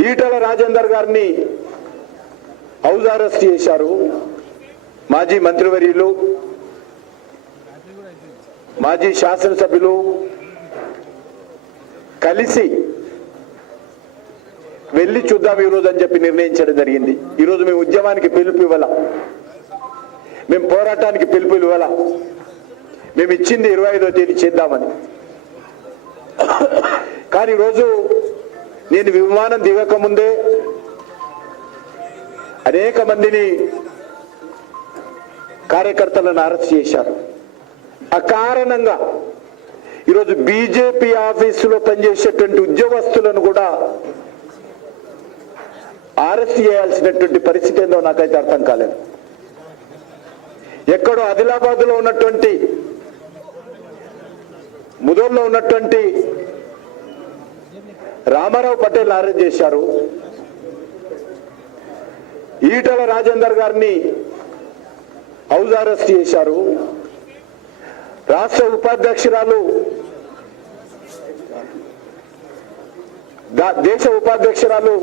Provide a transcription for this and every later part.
ఈటల రాజేందర్ గారిని house arrest చేశారు మాజీ మంత్రివర్యులు మాజీ శాసనసభ్యులు. కలిసి వెళ్ళి చూద్దాం ఈరోజు అని చెప్పి నిర్ణయించడం జరిగింది. ఈరోజు మేము ఉద్యమానికి పిలుపు ఇవ్వాల? మేము పోరాటానికి పిలుపు ఇవ్వాల? మేము ఇచ్చింది ఇరవై ఐదో తేదీ చేద్దామని. కానీ ఈరోజు నేను విమానం దిగక ముందే అనేక మందిని కార్యకర్తలను అరెస్ట్ చేశారు. అకారణంగా ఈరోజు బీజేపీ ఆఫీసులో పనిచేసేటువంటి ఉద్యోగస్తులను కూడా అరెస్ట్ చేయాల్సినటువంటి పరిస్థితి ఏందో నాకైతే అర్థం కాలేదు. ఎక్కడో ఆదిలాబాద్లో ఉన్నటువంటి ముదోల్లో ఉన్నటువంటి రామారావు పటేల్ అరెస్ట్ చేశారు. ఈటల రాజేందర్ గారిని హౌస్ అరెస్ట్ చేశారు. రాష్ట్ర ఉపాధ్యక్షురాలు దేశ ఉపాధ్యక్షురాలు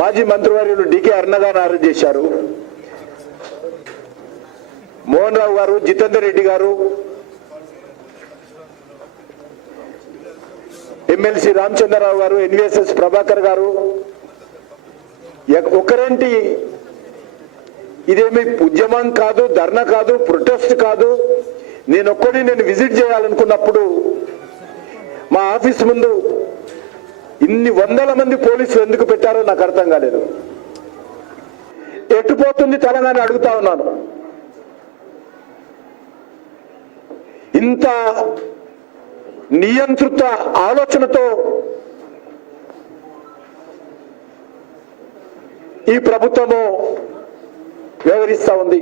మాజీ మంత్రివర్యులు డికే అరుణ అరెస్ట్ చేశారు. మోహన్ రావు గారు జితేందర్ రెడ్డి గారు ఎమ్మెల్సీ రామచంద్రరావు గారు ఎన్విఎస్ఎస్ ప్రభాకర్ గారు ఒకరేంటి ఇదేమి ఉద్యమం కాదు ధర్నా కాదు ప్రొటెస్ట్ కాదు. నేను ఒక్కడి నేను విజిట్ చేయాలనుకున్నప్పుడు మా ఆఫీస్ ముందు ఇన్ని వందల మంది పోలీసులు ఎందుకు పెట్టారో నాకు అర్థం కాలేదు. ఎట్టుపోతుంది తెలంగాణ అడుగుతా ఉన్నాను. ఇంత నియంత్రిత ఆలోచనతో ఈ ప్రభుత్వము వ్యవహరిస్తూ ఉంది.